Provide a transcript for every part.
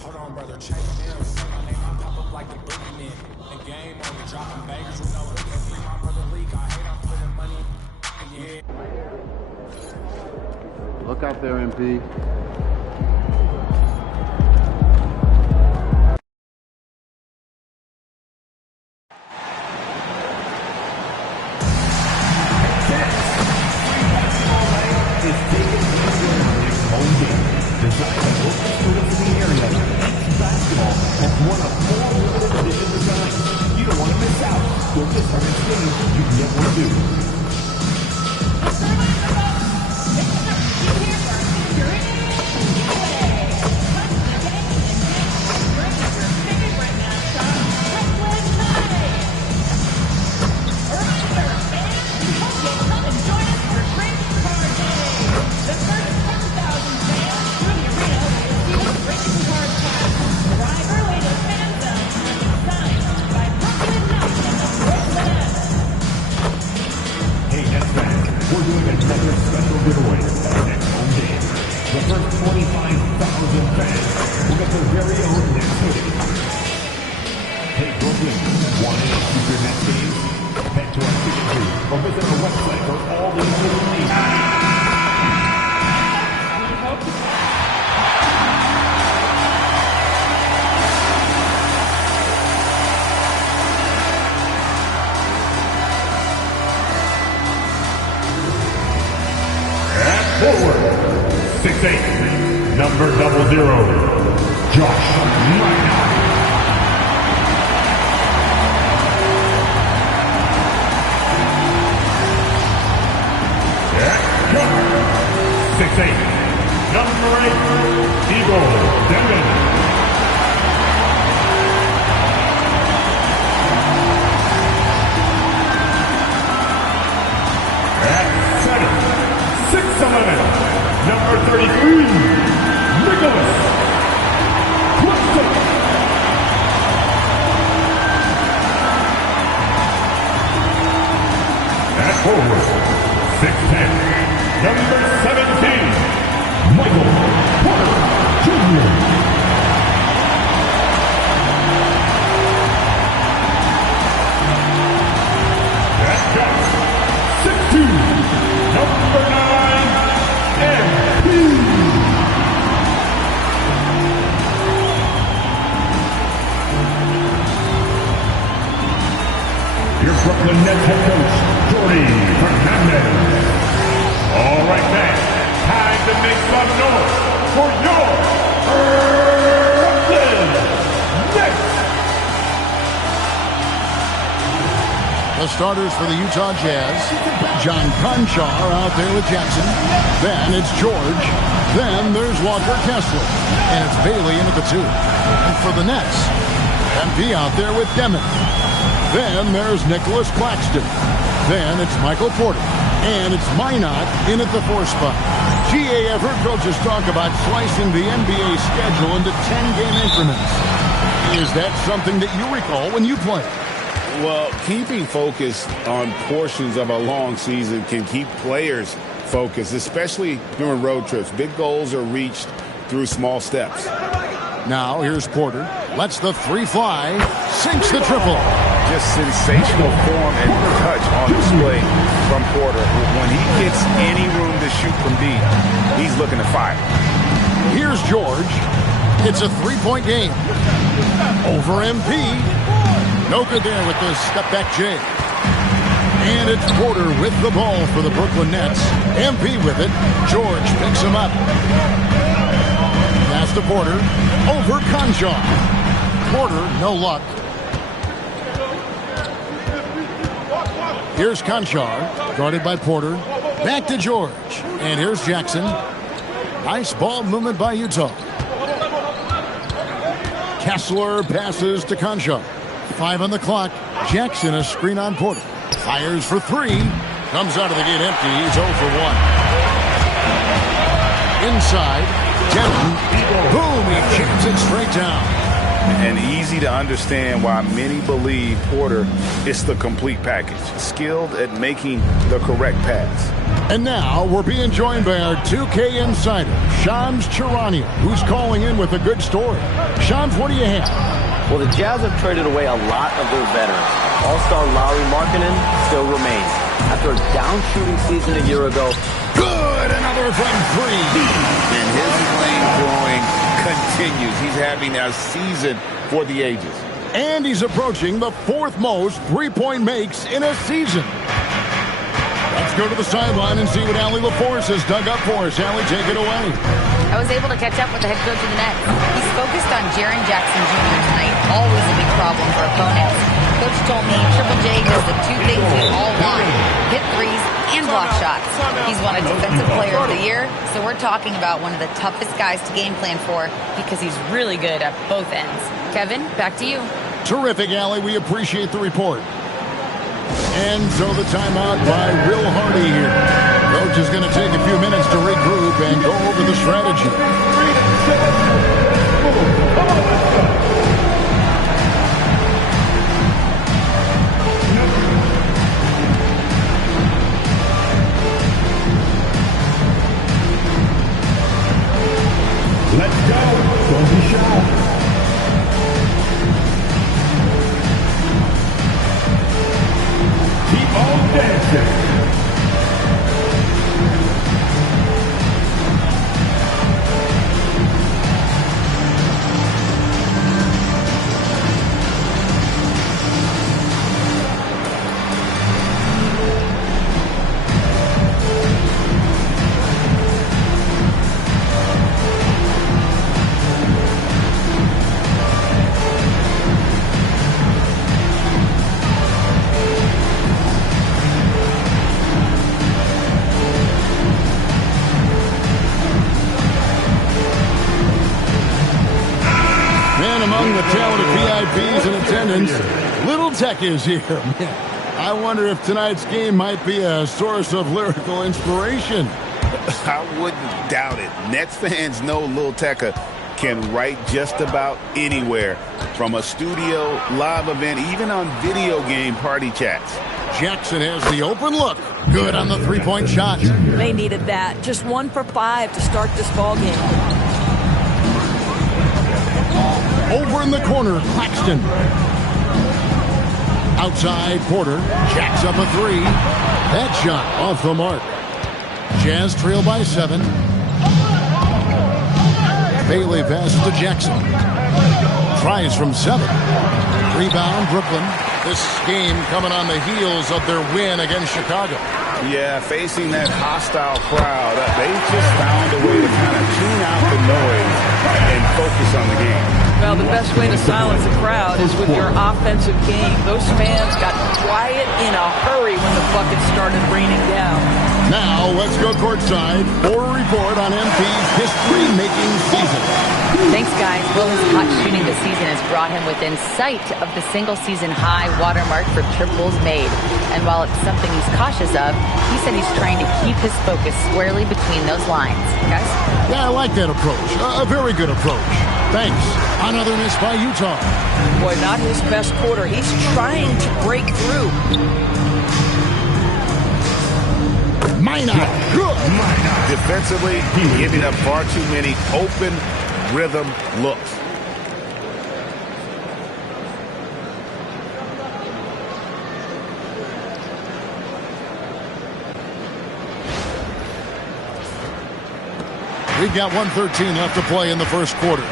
Hold on, brother. Check me out. See my name, I pop up like the boogeyman. The game on the dropping bangers with no looking. Free my brother leak. I hate I'm putting money. Yeah. Look out there, MP. Forward, 6'8", number 00, Josh Minot. At guard, 6'8", number 8, Eagle Devin. Number 33, Nicholas Claxton. At forward, 6'10", number 17, Michael Porter Jr. At guard, 6'2", number 9, your Brooklyn Nets head coach, Jordy Fernandez. All right, fans, time to make some noise for your Brooklyn Nets. The starters for the Utah Jazz, John Conchar out there with Jackson. Then it's George. Then there's Walker Kessler. And it's Bailey in at the 2. And for the Nets, MP out there with Demon. Then there's Nicholas Claxton. Then it's Michael Porter. And it's Minot in at the 4 spot. GA, I've heard coaches talk about slicing the NBA schedule into 10-game increments. Is that something that you recall when you played? Well, keeping focused on portions of a long season can keep players focused, especially during road trips. Big goals are reached through small steps. Now here's Porter. Lets the 3 fly. Sinks the triple. Just sensational form and touch on display from Porter. When he gets any room to shoot from deep, he's looking to fire. Here's George. It's a 3-point game. Over MP. No good there with the step-back J. And it's Porter with the ball for the Brooklyn Nets. MP with it. George picks him up. Pass to Porter. Over Conchar. Porter, no luck. Here's Conchar, guarded by Porter. Back to George. And here's Jackson. Nice ball movement by Utah. Kessler passes to Conchar. 5 on the clock. Jackson, a screen on Porter. Fires for 3. Comes out of the gate empty. He's 0 for 1. Inside. Devin. Boom. He jams it straight down. and easy to understand why many believe Porter is the complete package, skilled at making the correct pass. And now we're being joined by our 2K insider, Shams Charania, who's calling in with a good story. Shams, what do you have? Well, the Jazz have traded away a lot of their veterans. All-star Lauri Markkanen still remains. After a down-shooting season a year ago. Good, another from three. And his flame growing continues. He's having a season for the ages. And he's approaching the fourth most three-point makes in a season. Let's go to the sideline and see what Allie LaForce has dug up for us. Allie, take it away. I was able to catch up with the head coach of the Nets. He's focused on Jaren Jackson Jr. tonight, always a big problem for opponents. Coach told me Triple J does the two things we all want, hit threes and block shots. He's won a Defensive Player of the Year, so we're talking about one of the toughest guys to game plan for because he's really good at both ends. Kevin, back to you. Terrific, Allie. We appreciate the report. And so the timeout by Will Hardy here. Coach is going to take a few minutes to regroup and go over the strategy. Let's go. Don't be shy. Keep on dancing. Among the talented VIPs in attendance, Little Tech is here. I wonder if tonight's game might be a source of lyrical inspiration. I wouldn't doubt it. Nets fans know Lil Tecca can write just about anywhere, from a studio, live event, even on video game party chats. Jackson has the open look. Good on the three-point shot. They needed that. Just 1 for 5 to start this ball game. Over in the corner, Claxton. Outside, Porter jacks up a three. That shot off the mark. Jazz trail by 7. Bailey passes to Jackson. Tries from 7. Rebound, Brooklyn. This game coming on the heels of their win against Chicago. Yeah, facing that hostile crowd, they just found a way to kind of tune out the noise and focus on the game. Well, the best way to silence a crowd is with your offensive game. Those fans got quiet in a hurry when the bucket started raining down. Now, let's go courtside for a report on MP's history-making season. Thanks, guys. Well, his hot shooting this season has brought him within sight of the single-season high watermark for triples made. And while it's something he's cautious of, he said he's trying to keep his focus squarely between those lines. Guys? Yeah, I like that approach. A very good approach. Thanks. Another miss by Utah. Boy, not his best quarter. He's trying to break through. Minot. Good. Defensively, giving up far too many open rhythm looks. We've got 1:13 left to play in the first quarter.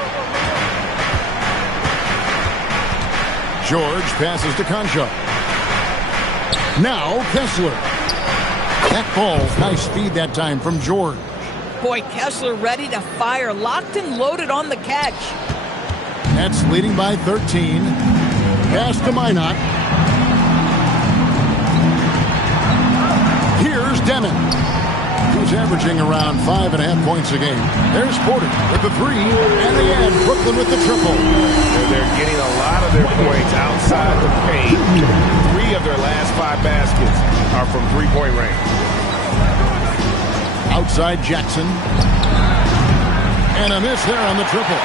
George passes to Concha. Now Kessler. That ball, nice feed that time from George. Boy, Kessler ready to fire, locked and loaded on the catch. Nets leading by 13. Pass to Minot. Here's Demon, who's averaging around 5.5 points a game. There's Porter with the three, and again, Brooklyn with the triple. They're getting a lot of their points outside the paint. 3 of their last 5 baskets are from three-point range. Outside Jackson. And a miss there on the triple.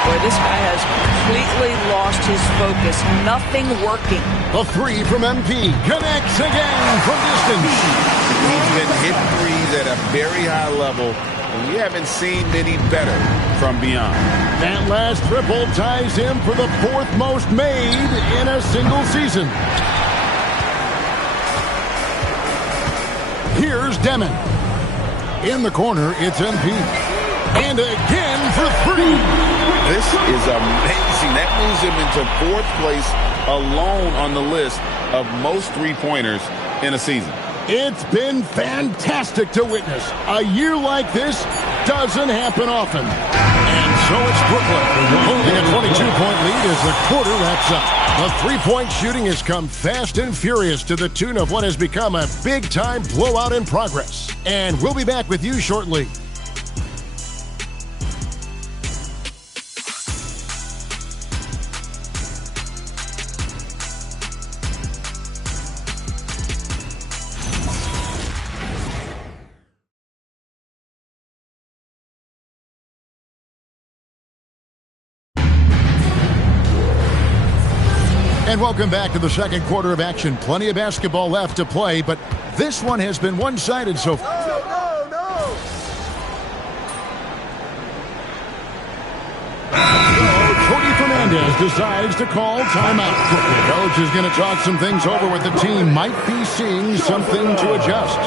Boy, this guy has completely lost his focus. Nothing working. The three from MP connects again from distance. He's been hitting threes at a very high level, and we haven't seen many better from beyond. That last triple ties him for the fourth most made in a single season. Here's Demon. In the corner, it's MP. And again for three. This is amazing. That moves him into fourth place alone on the list of most three-pointers in a season. It's been fantastic to witness. A year like this doesn't happen often. And so it's Brooklyn holding a 22-point lead as the quarter wraps up. The three-point shooting has come fast and furious to the tune of what has become a big-time blowout in progress. And we'll be back with you shortly. And welcome back to the second quarter of action. Plenty of basketball left to play, but this one has been one-sided so far. Cody Fernandez decides to call timeout. The coach is going to talk some things over with the team. Might be seeing something to adjust.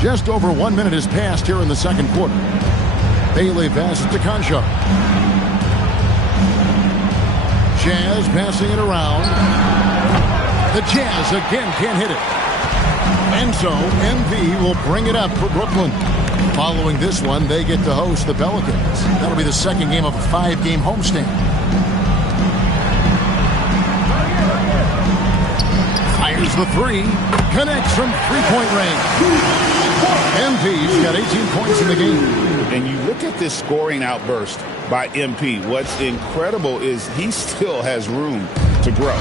Just over 1 minute has passed here in the second quarter. Bailey passes to Concho. Jazz passing it around. The Jazz again can't hit it. And so MV will bring it up for Brooklyn. Following this one, they get to host the Pelicans. That'll be the second game of a 5-game homestand. Fires the three. Connects from three-point range. MP's got 18 points in the game. And you look at this scoring outburst by MP. What's incredible is he still has room to grow.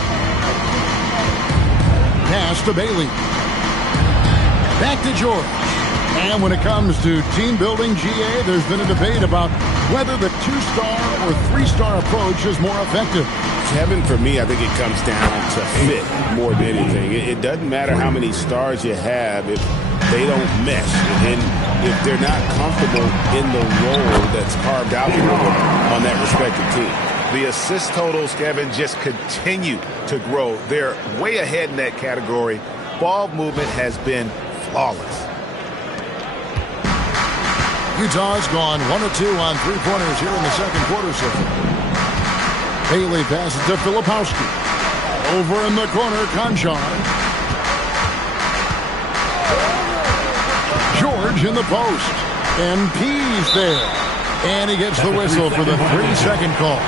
Pass to Bailey. Back to George. And when it comes to team building, GA, there's been a debate about whether the 2-star or 3-star approach is more effective. Kevin, for me, I think it comes down to fit more than anything. It doesn't matter how many stars you have if they don't mesh, and if they're not comfortable in the role that's carved out for them on that respective team. The assist totals, Kevin, just continue to grow. They're way ahead in that category. Ball movement has been flawless. Utah's gone 1 of 2 on three-pointers here in the second quarter so far. Bailey passes to Filipowski. Over in the corner, Conchar. George in the post. And P's there. And he gets the whistle for the 3-second call.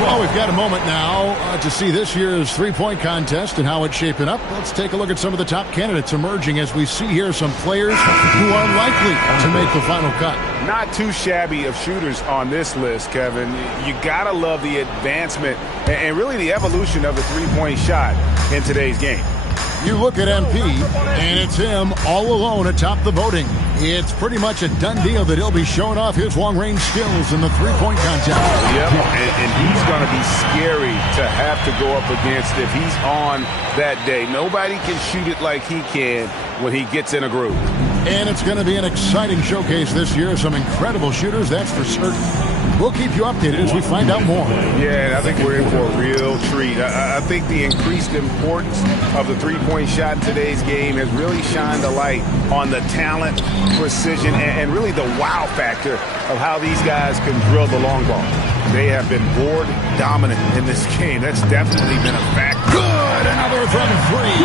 Well, we've got a moment now to see this year's three-point contest and how it's shaping up. Let's take a look at some of the top candidates emerging as we see here some players who are likely to make the final cut. Not too shabby of shooters on this list, Kevin. You got to love the advancement and really the evolution of the three-point shot in today's game. You look at MP, and it's him all alone atop the voting. It's pretty much a done deal that he'll be showing off his long-range skills in the three-point contest. Yep, and he's going to be scary to have to go up against if he's on that day. Nobody can shoot it like he can when he gets in a groove. And it's going to be an exciting showcase this year. Some incredible shooters, that's for certain. We'll keep you updated as we find out more. Yeah, I think we're in for a real treat. I think the increased importance of the three-point shot in today's game has really shined a light on the talent, precision, and really the wow factor of how these guys can drill the long ball. They have been board dominant in this game. That's definitely been a factor. Good, another from three.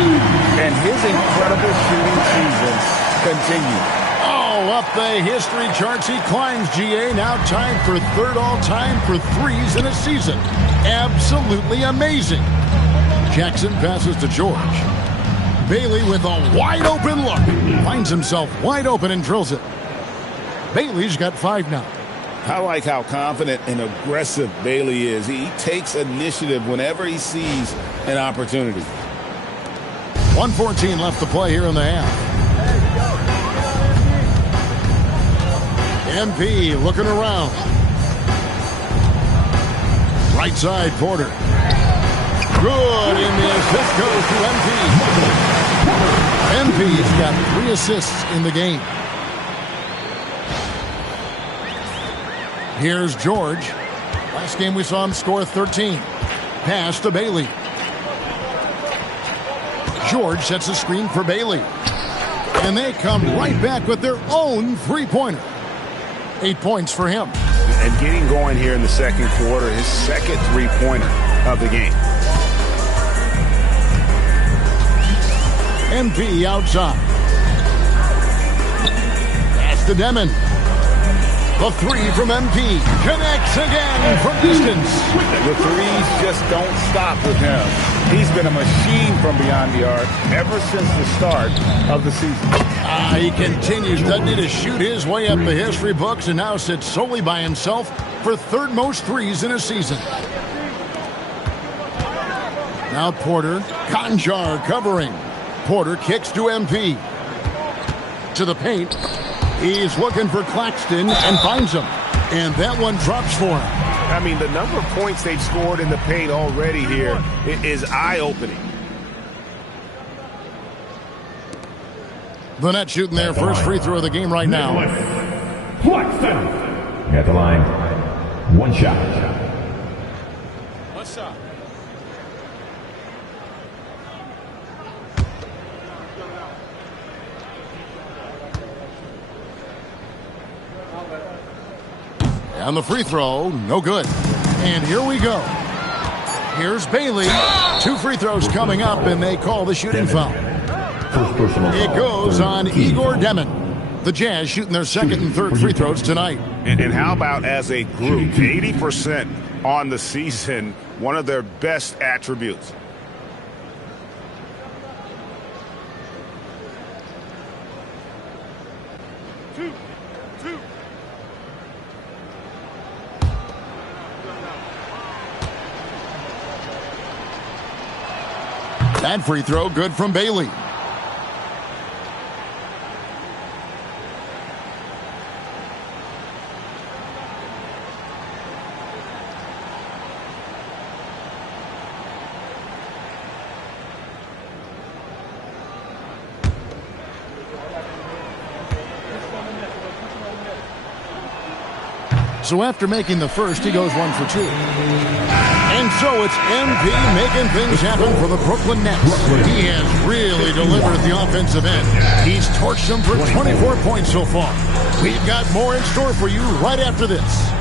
And his incredible shooting season continues. Oh, up the history charts he climbs, GA. Now tied for third all-time for threes in a season. Absolutely amazing. Jackson passes to George. Bailey with a wide-open look. Finds himself wide open and drills it. Bailey's got 5 now. I like how confident and aggressive Bailey is. He takes initiative whenever he sees an opportunity. 1:14 left to play here in the half. MP looking around. Right side, Porter. Good, and the assist goes to MP. MP's got 3 assists in the game. Here's George. Last game we saw him score 13. Pass to Bailey. George sets a screen for Bailey. And they come right back with their own three-pointer. 8 points for him. And getting going here in the second quarter, his second three-pointer of the game. MP outside. Pass to Demon. The three from MP connects again from distance. The threes just don't stop with him. He's been a machine from beyond the arc ever since the start of the season. He continues, doesn't he, to shoot his way up the history books and now sits solely by himself for third most threes in a season. Now Porter, Conjar covering. Porter kicks to MP. To the paint. He's looking for Claxton and finds him. And that one drops for him. I mean, the number of points they've scored in the paint already here is eye-opening. The Nets shooting their first free throw of the game right now. Claxton at the line. 1 shot. What's up? And the free throw, no good. And here we go. Here's Bailey. 2 free throws coming up, and they call the shooting foul. It goes on Igor Demon. The Jazz shooting their second and third free throws tonight. And how about as a group, 80% on the season, one of their best attributes. That free throw good from Bailey. So after making the first, he goes 1 for 2. And so it's MP making things happen for the Brooklyn Nets. He has really delivered at the offensive end. He's torched them for 24 points so far. We've got more in store for you right after this.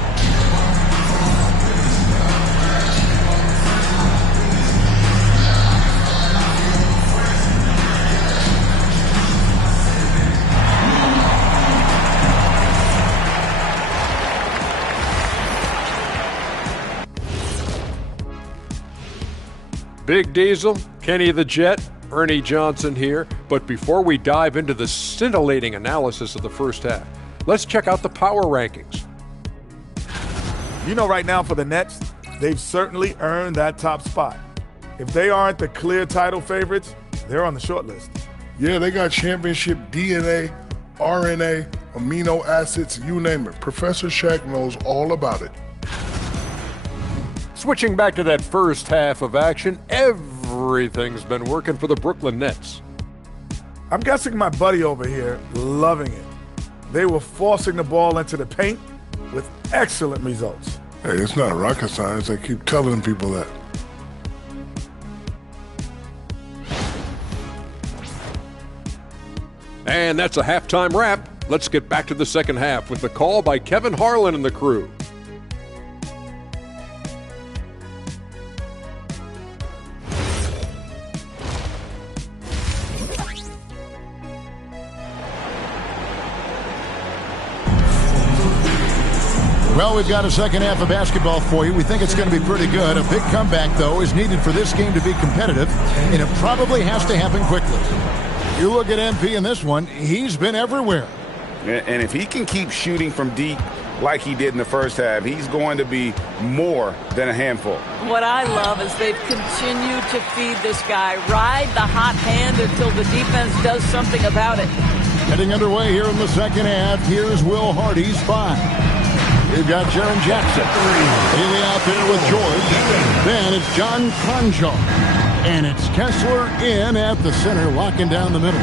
Big Diesel, Kenny the Jet, Ernie Johnson here. But before we dive into the scintillating analysis of the first half, let's check out the power rankings. You know, right now for the Nets, they've certainly earned that top spot. If they aren't the clear title favorites, they're on the short list. Yeah, they got championship DNA, RNA, amino acids, you name it. Professor Shaq knows all about it. Switching back to that first half of action, everything's been working for the Brooklyn Nets. I'm guessing my buddy over here loving it. They were forcing the ball into the paint with excellent results. Hey, it's not rocket science. I keep telling people that. And that's a halftime wrap. Let's get back to the second half with the call by Kevin Harlan and the crew. Well, we've got a second half of basketball for you. We think it's going to be pretty good. A big comeback, though, is needed for this game to be competitive, and it probably has to happen quickly. You look at MP in this one, he's been everywhere. And if he can keep shooting from deep like he did in the first half. He's going to be more than a handful. What I love is they've continued to feed this guy, ride the hot hand until the defense does something about it. Getting underway here in the second half. Here's Will Hardy's 5. We've got Jaren Jackson. Bailey out there with George. Then it's John Konchar. And it's Kessler in at the center, locking down the middle.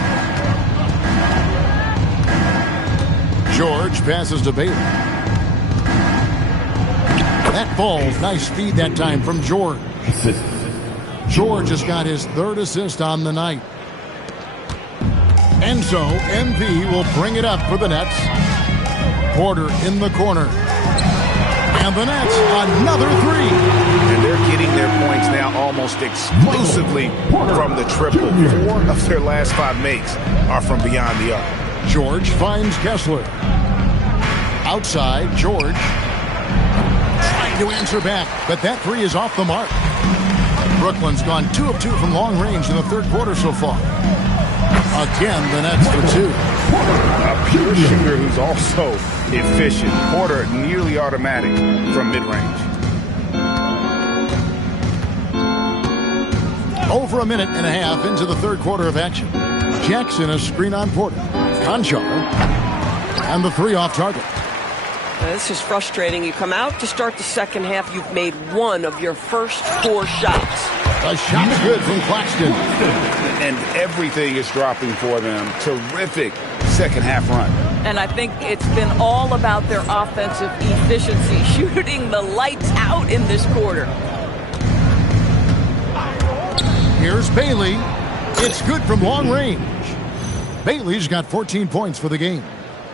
George passes to Bailey. That falls. Nice feed that time from George. George has got his 3rd assist on the night. And so MV will bring it up for the Nets. Porter in the corner. And the Nets, another 3. And they're getting their points now almost exclusively from the triple. 4 of their last 5 makes are from beyond the arc. George finds Kessler. Outside, George trying to answer back, but that 3 is off the mark. Brooklyn's gone 2 of 2 from long range in the 3rd quarter so far. Again, the Nets for 2. A pure shooter who's also efficient. Porter nearly automatic from mid-range. Over a minute and a half into the 3rd quarter of action. Jackson a screen on Porter. Konchar. And the 3 off target. This is frustrating. You come out to start the second half, you've made 1 of your first 4 shots. A shot's good from Claxton. And everything is dropping for them. Terrific second half run. And I think it's been all about their offensive efficiency, shooting the lights out in this quarter. Here's Bailey. It's good from long range. Bailey's got 14 points for the game.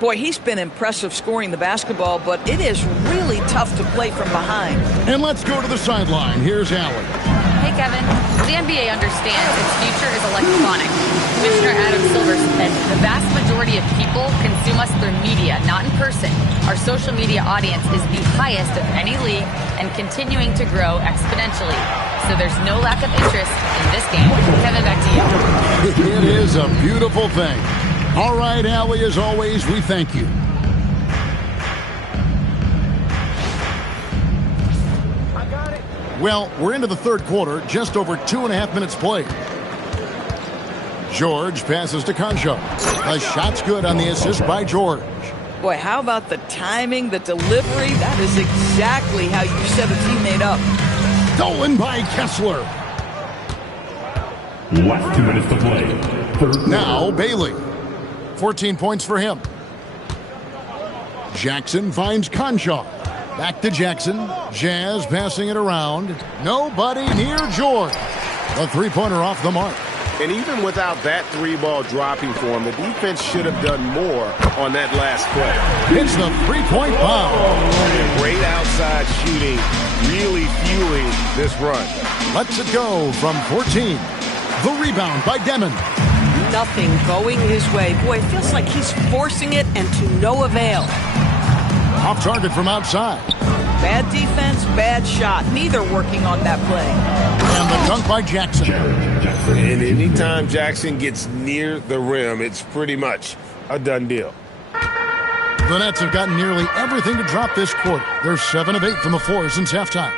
Boy, he's been impressive scoring the basketball, but it is really tough to play from behind. And let's go to the sideline. Here's Allen. Hey, Kevin. The NBA understands its future is electronic. Commissioner Adam Silver said the vast majority of people consume us through media, not in person. Our social media audience is the highest of any league and continuing to grow exponentially. So there's no lack of interest in this game. Kevin, back to you. It is a beautiful thing. All right, Allie, as always, we thank you. Well, we're into the 3rd quarter, just over 2.5 minutes played. George passes to Konchar. A shot's good on the assist by George. Boy, how about the timing, the delivery? That is exactly how you set a teammate up. Stolen by Kessler. Last 2 minutes to play. Now Bailey. 14 points for him. Jackson finds Konchar. Back to Jackson. Jazz passing it around. Nobody near George. A 3-pointer off the mark. And even without that 3-ball dropping for him, the defense should have done more on that last play. It's the 3-point bomb. Great outside shooting, really fueling this run. Lets it go from 14. The rebound by Demon. Nothing going his way. Boy, it feels like he's forcing it and to no avail. Off target from outside. Bad defense, bad shot. Neither working on that play. And the dunk by Jackson. And anytime Jackson gets near the rim, it's pretty much a done deal. The Nets have gotten nearly everything to drop this quarter. They're 7 of 8 from the floor since halftime.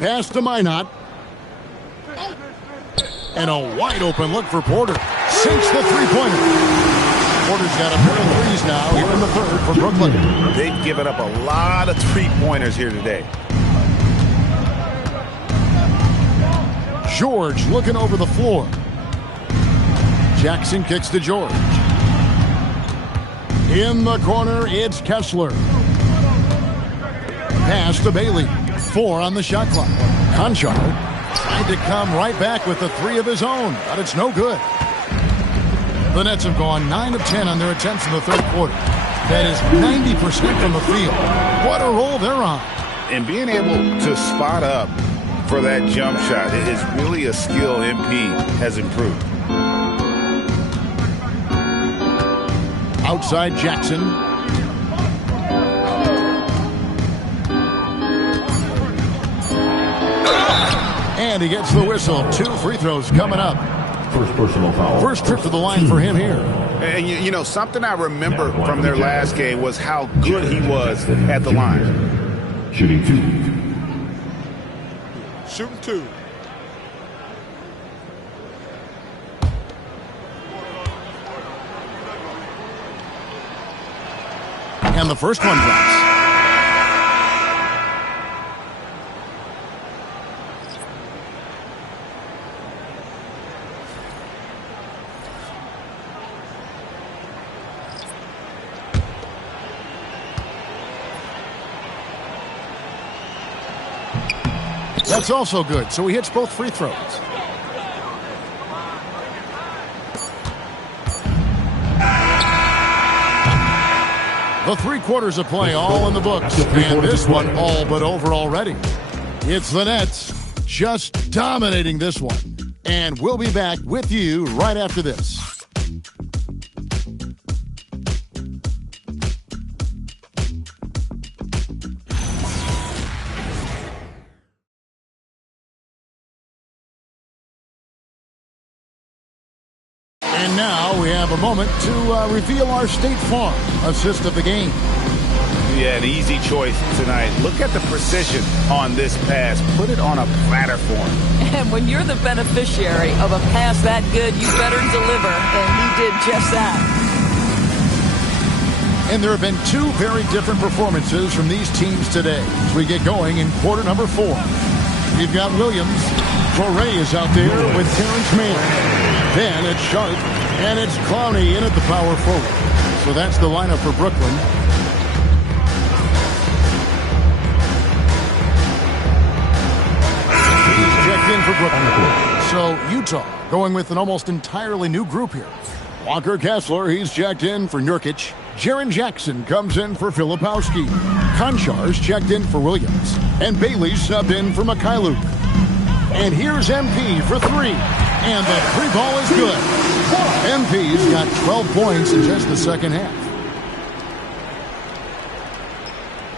Pass to Minot. And a wide open look for Porter. Sinks the 3-pointer. Porter's got a pair of threes now here in the 3rd for Brooklyn. They've given up a lot of 3-pointers here today. George looking over the floor. Jackson kicks to George. In the corner, it's Kessler. Pass to Bailey. 4 on the shot clock. Konchar tried to come right back with the 3 of his own, but it's no good. The Nets have gone 9 of 10 on their attempts in the 3rd quarter. That is 90% from the field. What a roll they're on. And being able to spot up for that jump shot is really a skill MP has improved. Outside Jackson. And he gets the whistle. 2 free throws coming up. First personal foul. First trip to the line for him here. And, you know, something I remember from their last game was how good he was at the line. Shooting 2. Shooting 2. And the first one drops. That's also good, so he hits both free throws. The 3 quarters of play all in the books, and this one all but over already. It's the Nets just dominating this one, and we'll be back with you right after this. And now we have a moment to reveal our State Farm assist of the game. Yeah, an easy choice tonight. Look at the precision on this pass. Put it on a platter for him. And when you're the beneficiary of a pass that good, you better deliver, and he did just that. And there have been 2 very different performances from these teams today as we get going in quarter number 4. We've got Williams. Foray is out there with Terrence Mann. Then it's Sharp, and it's Clowney in at the power forward. So that's the lineup for Brooklyn. Checked in for Brooklyn. So Utah going with an almost entirely new group here. Walker Kessler, he's checked in for Nurkic. Jaren Jackson comes in for Filipowski. Konchar's checked in for Williams. And Bailey's subbed in for Mikhailuk. And here's MP for 3. And the 3 ball is good. MP's got 12 points in just the second half.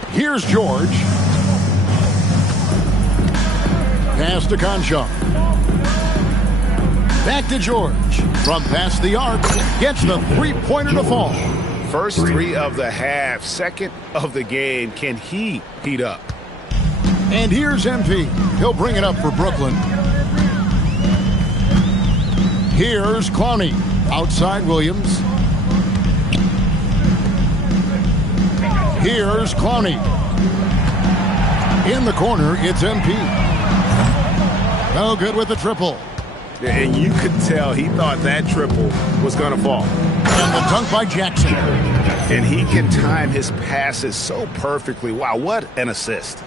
Here's George. Pass to Konchar. Back to George. From past the arc, gets the 3-pointer to fall. First 3 of the half, second of the game. Can he heat up? And here's MP. He'll bring it up for Brooklyn. Here's Clowney. Outside Williams. Here's Clowney. In the corner, it's MP. No good with the triple. And you could tell he thought that triple was going to fall. And the dunk by Jackson. And he can time his passes so perfectly. Wow, what an assist.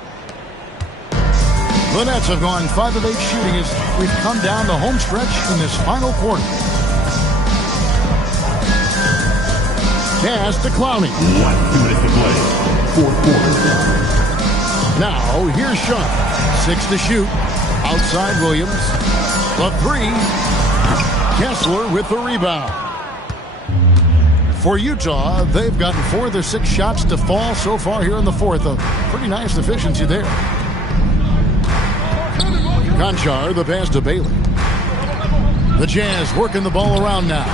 The Nets have gone 5 of 8 shooting as we've come down the home stretch in this final quarter. Pass to Clowney. 1 minute to play. 4th quarter. Now here's Sharp. 6 to shoot. Outside Williams. The 3. Kessler with the rebound. For Utah, they've gotten 4 of their 6 shots to fall so far here in the 4th. A pretty nice efficiency there. Konchar, the pass to Bailey. The Jazz working the ball around now.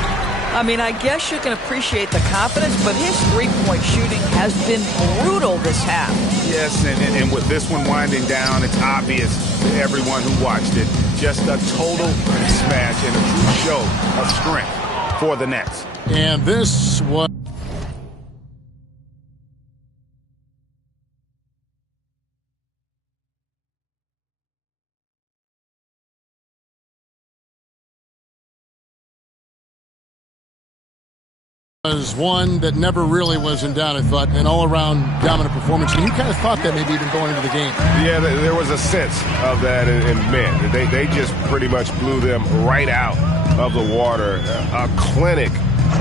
I mean, I guess you can appreciate the confidence, but his 3-point shooting has been brutal this half. Yes, and with this one winding down, it's obvious to everyone who watched it. Just a total mismatch and a true show of strength for the Nets. And this was... was one that never really was in doubt, I thought, an all-around dominant performance. And you kind of thought that maybe even going into the game. Yeah, there was a sense of that, and man, they just pretty much blew them right out of the water. A clinic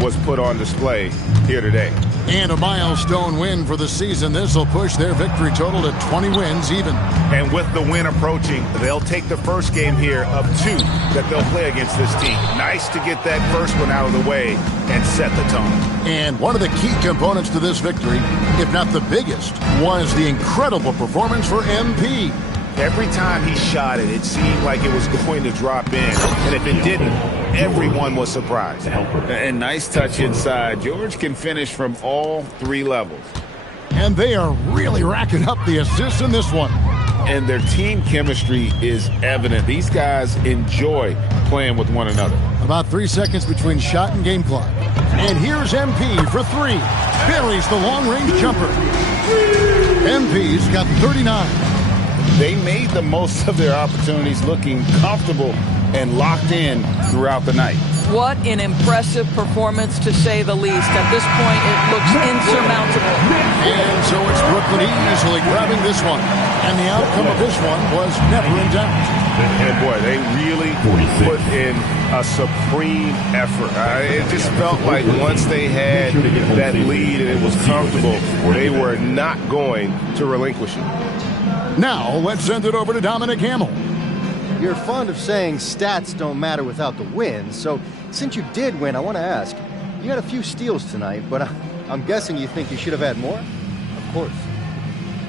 was put on display here today. And a milestone win for the season. This will push their victory total to 20 wins even. And with the win approaching, they'll take the first game here of 2 that they'll play against this team. Nice to get that first one out of the way and set the tone. And one of the key components to this victory, if not the biggest, was the incredible performance for MP. Every time he shot it, it seemed like it was going to drop in. And if it didn't, everyone was surprised. And nice touch inside. George can finish from all 3 levels. And they are really racking up the assists in this one. And their team chemistry is evident. These guys enjoy playing with one another. About 3 seconds between shot and game clock. And here's MP for 3. Buries the long-range jumper. MP's got 39. They made the most of their opportunities, looking comfortable and locked in throughout the night. What an impressive performance, to say the least. At this point, it looks insurmountable. And so it's Brooklyn easily grabbing this one. And the outcome of this one was never in doubt. And boy, they really put in a supreme effort. It just felt like once they had that lead and it was comfortable, they were not going to relinquish it. Now, let's send it over to Dominic Hamill. You're fond of saying stats don't matter without the win, so since you did win, I want to ask, you had a few steals tonight, but I'm guessing you think you should have had more? Of course.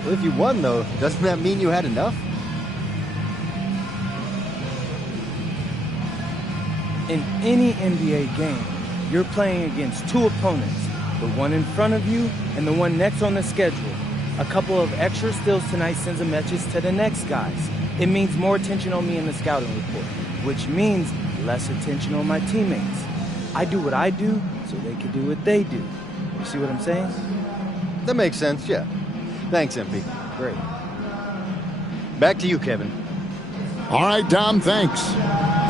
Well, if you won, though, doesn't that mean you had enough? In any NBA game, you're playing against 2 opponents, the one in front of you and the one next on the schedule. A couple of extra steals tonight sends a message to the next guys. It means more attention on me in the scouting report, which means less attention on my teammates. I do what I do so they can do what they do. You see what I'm saying? That makes sense, yeah. Thanks, MP. Great. Back to you, Kevin. All right, Dom, thanks.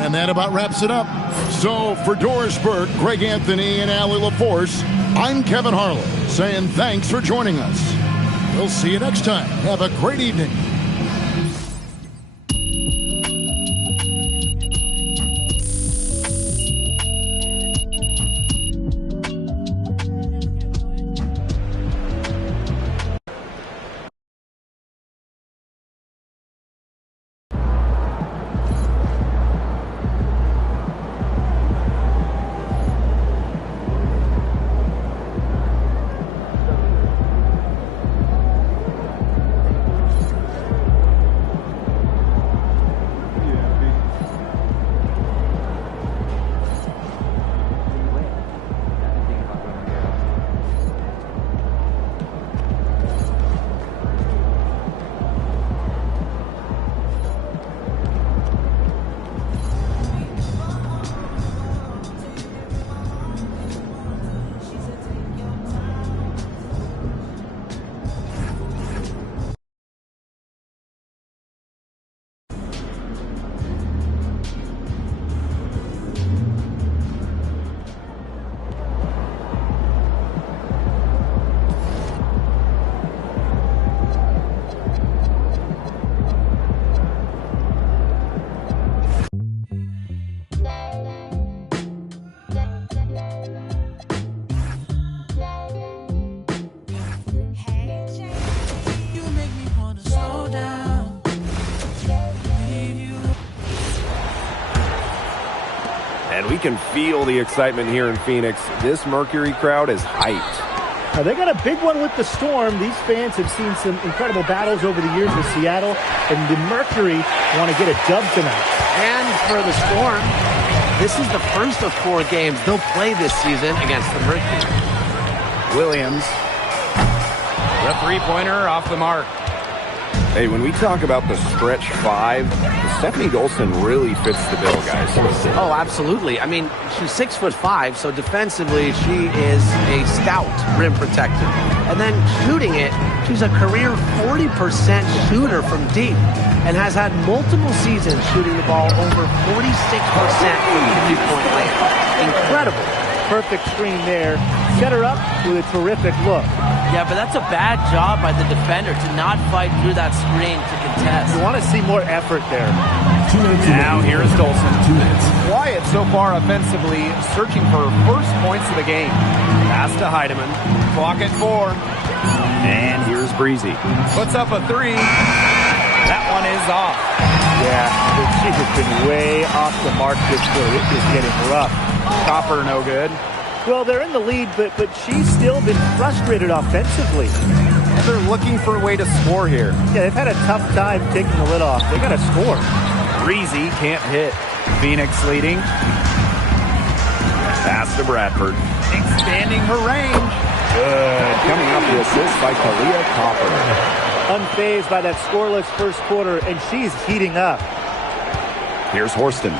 And that about wraps it up. So for Doris Burke, Greg Anthony, and Allie LaForce, I'm Kevin Harlan, saying thanks for joining us. We'll see you next time. Have a great evening. And we can feel the excitement here in Phoenix. This Mercury crowd is hyped. They got a big one with the Storm. These fans have seen some incredible battles over the years with Seattle, and the Mercury want to get a dub tonight. And for the Storm, this is the first of 4 games they'll play this season against the Mercury. Williams. The three-pointer off the mark. Hey, when we talk about the stretch 5, Stephanie Golston really fits the bill, guys. Oh, absolutely. I mean, she's 6'5", so defensively she is a stout rim protector. And then shooting it, she's a career 40% shooter from deep and has had multiple seasons shooting the ball over 46% from the three-point line. Incredible. Perfect screen there. Set her up with a terrific look. Yeah, but that's a bad job by the defender to not fight through that screen to contest. You want to see more effort there. Now here is Dolson. 2 minutes. Quiet so far offensively, searching for first points of the game. Pass to Heidemann. Clock at 4. And here's Breezy. Puts up a 3. That one is off. Yeah, she has been way off the mark this year. It is getting rough. Copper no good. Well, they're in the lead, but she's still been frustrated offensively. They're looking for a way to score here. Yeah, they've had a tough time taking the lid off. They got to score. Breezy can't hit. Phoenix leading. Pass to Bradford. Expanding her range. Good. Coming up, the assist by Kahleah Copper. Unfazed by that scoreless first quarter, and she's heating up. Here's Horston.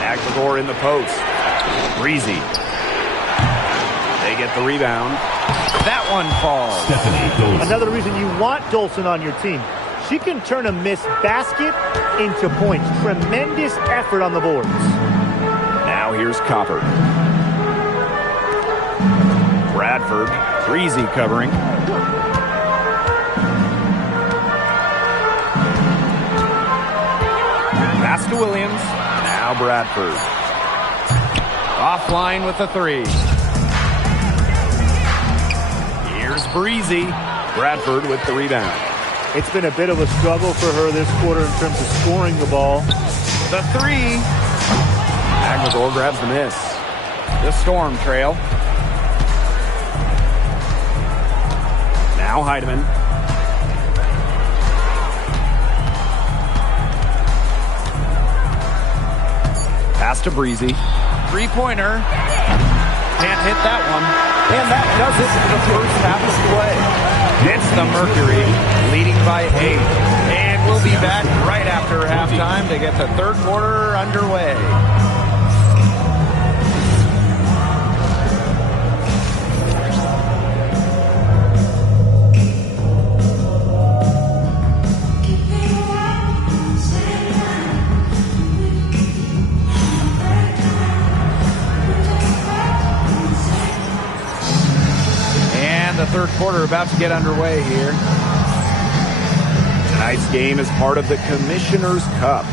Aguilar in the post. Breezy. They get the rebound. That one falls. Another reason you want Dolson on your team. She can turn a missed basket into points. Tremendous effort on the boards. Now here's Copper. Bradford. Breezy covering. Pass to Williams. Now Bradford. Offline with the three. Here's Breezy. Bradford with the rebound. It's been a bit of a struggle for her this quarter in terms of scoring the ball. The three. Aguilar grabs the miss. The Storm trail. Now Heidemann. Pass to Breezy. Three-pointer. Can't hit that one. And that does it for the first half of play. It's the Mercury leading by 8. And we'll be back right after halftime to get the third quarter underway. The third quarter about to get underway here. Tonight's game is part of the Commissioner's Cup.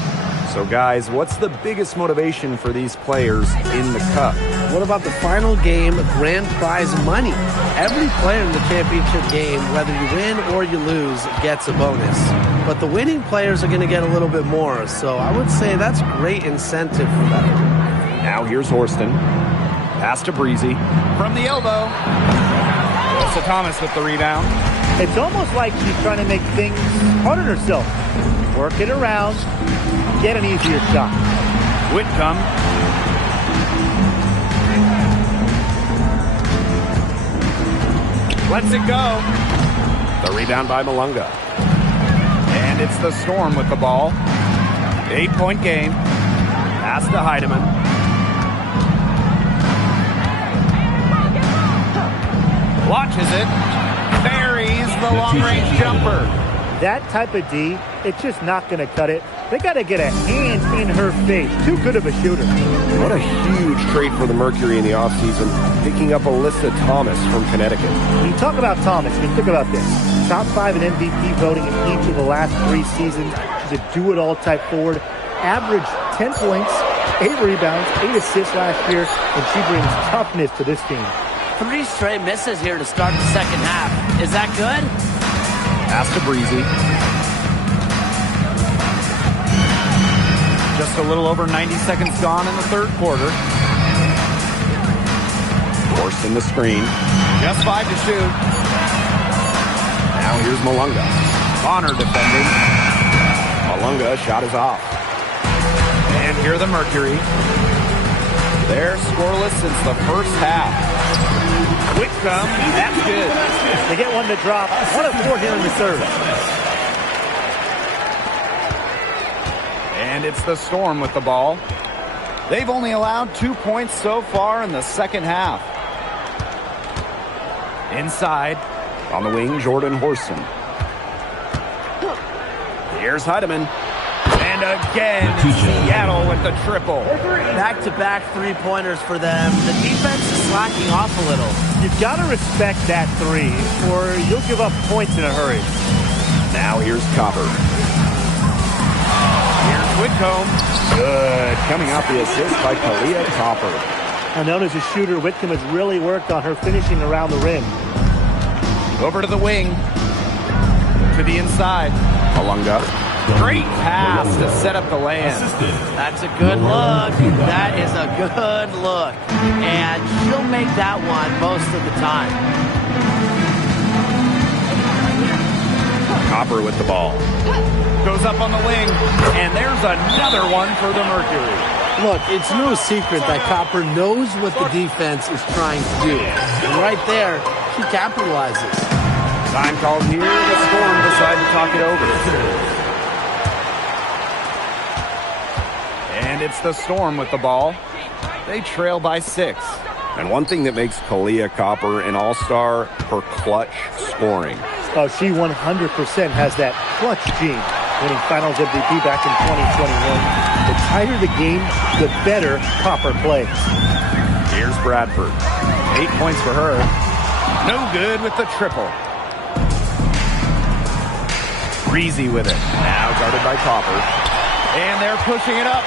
So guys, what's the biggest motivation for these players in the Cup? What about the final game, grand prize money? Every player in the championship game, whether you win or you lose, gets a bonus. But the winning players are going to get a little bit more. So I would say that's great incentive for them. Now here's Horston. Pass to Breezy. From the elbow. Alyssa Thomas with the rebound. It's almost like she's trying to make things hard on herself. Work it around, get an easier shot. Whitcomb. Lets it go. The rebound by Malunga. And it's the Storm with the ball. 8-point game. Pass to Heidemann. Watches it. Buries the long-range jumper. That type of D, it's just not going to cut it. They got to get a hand in her face. Too good of a shooter. What a huge trade for the Mercury in the offseason, picking up Alyssa Thomas from Connecticut. When you talk about Thomas, I mean, think about this. Top 5 in MVP voting in each of the last 3 seasons. She's a do-it-all type forward. Averaged 10 points, 8 rebounds, 8 assists last year, and she brings toughness to this team. 3 straight misses here to start the second half. Is that good? Pass to Breezy. Just a little over 90 seconds gone in the third quarter. Forced in the screen. Just 5 to shoot. Now here's Malunga. Bonner defending. Malunga shot is off. And here the Mercury. They're scoreless since the first half. Whitcomb, that's good. They get one to drop. 1 of 4 here in the third. And it's the Storm with the ball. They've only allowed 2 points so far in the second half. Inside, on the wing, Jordan Horston. Here's Heidemann. And again, Seattle with the triple. Back-to-back 3-pointers for them. The defense is slacking off a little. You've got to respect that 3, or you'll give up points in a hurry. Now here's Copper. Here's Whitcomb. Good. Coming out the assist by Kahleah Copper. Now, known as a shooter, Whitcomb has really worked on her finishing around the rim. Over to the wing. To the inside. Malunga. Great pass to set up the land. That's a good look. That is a good look. And she'll make that one most of the time. Copper with the ball. Goes up on the wing, and there's another one for the Mercury. Look, it's no secret that Copper knows what the defense is trying to do. And right there, she capitalizes. Time called here. The Storm decide to talk it over. And it's the Storm with the ball. They trail by 6. And one thing that makes Kahleah Copper an all-star, her clutch scoring. Oh, she 100% has that clutch gene, winning Finals MVP back in 2021. The tighter the game, the better Copper plays. Here's Bradford. 8 points for her. No good with the triple. Breezy with it. Now guarded by Copper. And they're pushing it up.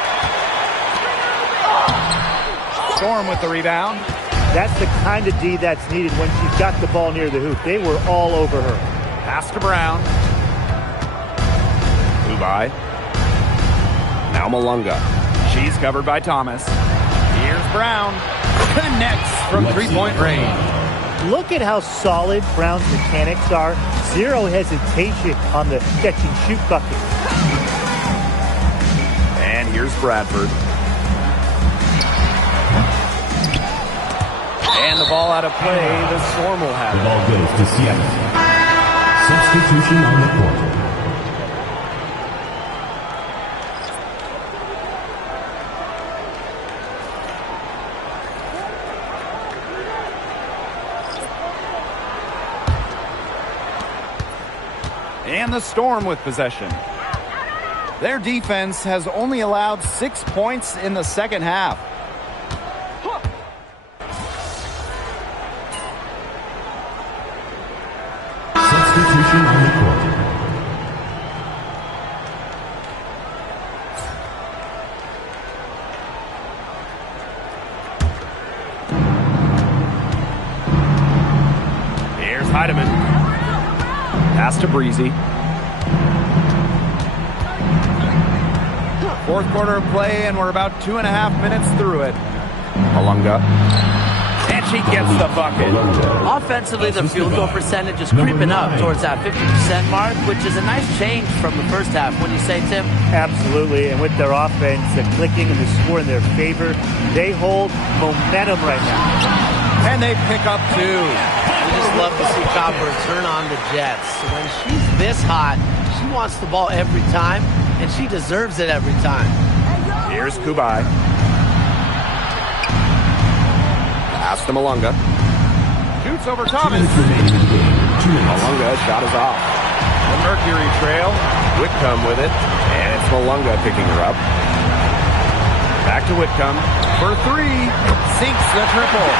Storm with the rebound. That's the kind of D that's needed when she's got the ball near the hoop. They were all over her. Pass to Brown. Kubai. Now Malunga. She's covered by Thomas. Here's Brown. Connects from three-point range. Look at how solid Brown's mechanics are. Zero hesitation on the catch-and-shoot bucket. And here's Bradford. And the ball out of play. The Storm will have it. The ball goes to Seattle. Substitution on the court. And the Storm with possession. Their defense has only allowed 6 points in the second half. Substitution on the court. Here's Heidemann. Pass to Breezy. Fourth quarter of play, and we're about 2.5 minutes through it. Malunga. And she gets the bucket. Offensively, the field goal percentage is creeping up towards that 50% mark, which is a nice change from the first half. What do you say, Tim? Absolutely, and with their offense, the clicking and the score in their favor, they hold momentum right now. And they pick up 2. We just love to see Copper turn on the Jets. When she's this hot, she wants the ball every time, and she deserves it every time. Here's Kubai. Pass to Malunga. Shoots over Thomas. Malunga shot is off. The Mercury trail. Whitcomb with it. And it's Malunga picking her up. Back to Whitcomb. For 3. Sinks the triple.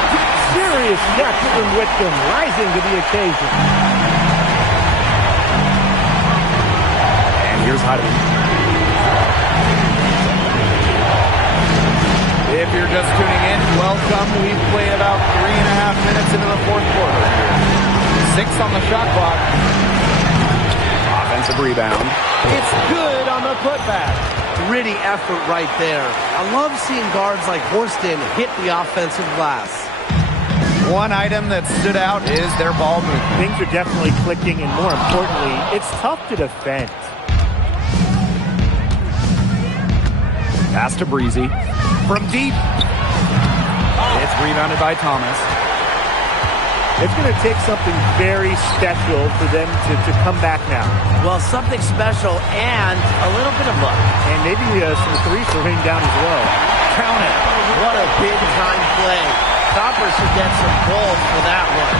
Serious shot from Whitcomb, rising to the occasion. And here's Heidemann. If you're just tuning in, welcome. We've played about 3.5 minutes into the fourth quarter. 6 on the shot clock. Offensive rebound. It's good on the putback. Gritty effort right there. I love seeing guards like Horston hit the offensive glass. One item that stood out is their ball movement. Things are definitely clicking, and more importantly, it's tough to defend. Pass to Breezy. From deep. It's rebounded by Thomas. It's going to take something very special for them to come back now. Well, something special and a little bit of luck. And maybe some threes to rain down as well. Count it. What a big-time play. Copper should get some gold for that one.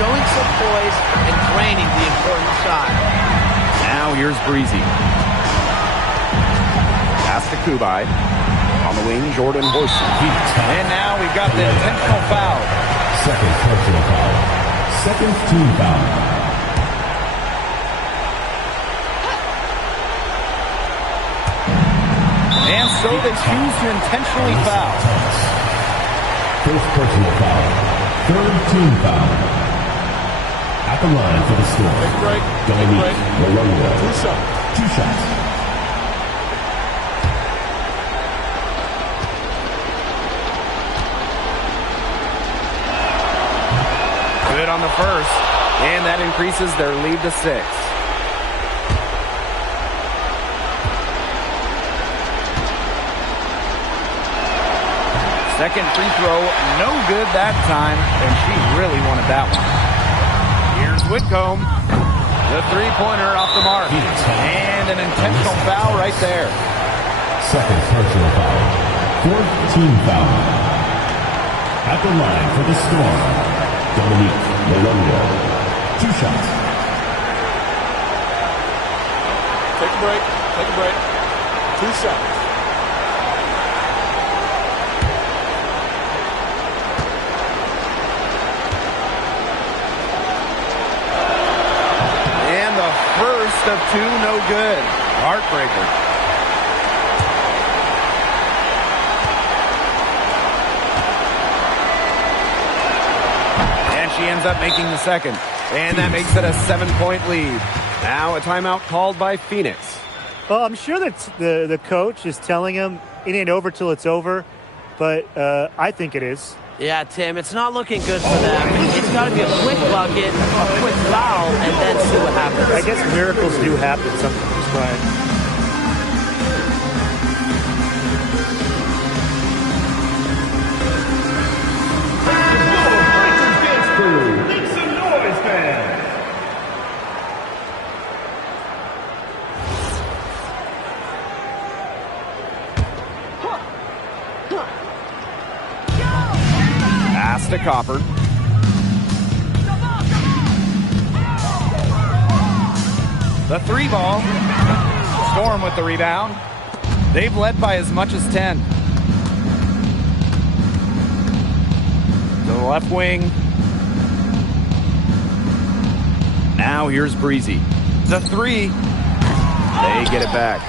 Showing some poise and draining the important shot. Now here's Breezy. Pass to Kubai. On the wing, Jordan Horston. And now we've got the intentional foul. Second personal foul. Second team foul. And so they choose to intentionally foul. First personal foul. Third team foul. At the line for the Storm. Dominique Malunga. 2 shots. Good on the first, and that increases their lead to 6. Second free throw, no good that time, and she really wanted that one. Here's Whitcomb. The three-pointer off the mark. And an intentional foul right there. Second personal foul. 4th team foul. At the line for the Storm, Dominique Malongo. 2 shots. Take a break. Take a break. 2 shots. And the first of 2, no good. Heartbreaker. And she ends up making the second. And that makes it a 7-point lead. Now a timeout called by Phoenix. Well, I'm sure that the coach is telling him it ain't over till it's over, but I think it is. Yeah, Tim, it's not looking good for them. It's got to be a quick bucket, a quick foul, and then see what happens. I guess miracles do happen sometimes, Brian. Make some noise, fans. Pass to Copper. The 3 ball. Storm with the rebound. They've led by as much as 10. To the left wing. Now here's Breezy. The 3. They get it back.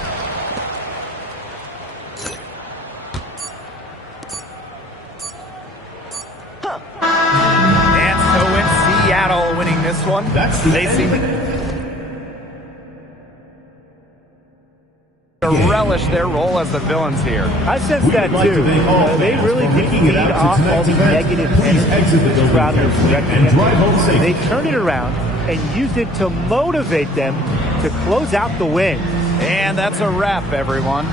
And so it's Seattle winning this one. They seem to relish their role as the villains here. I sense that too. They really can feed off all the negative energy this crowd is directing them. They turned it around and used it to motivate them to close out the win. And that's a wrap, everyone.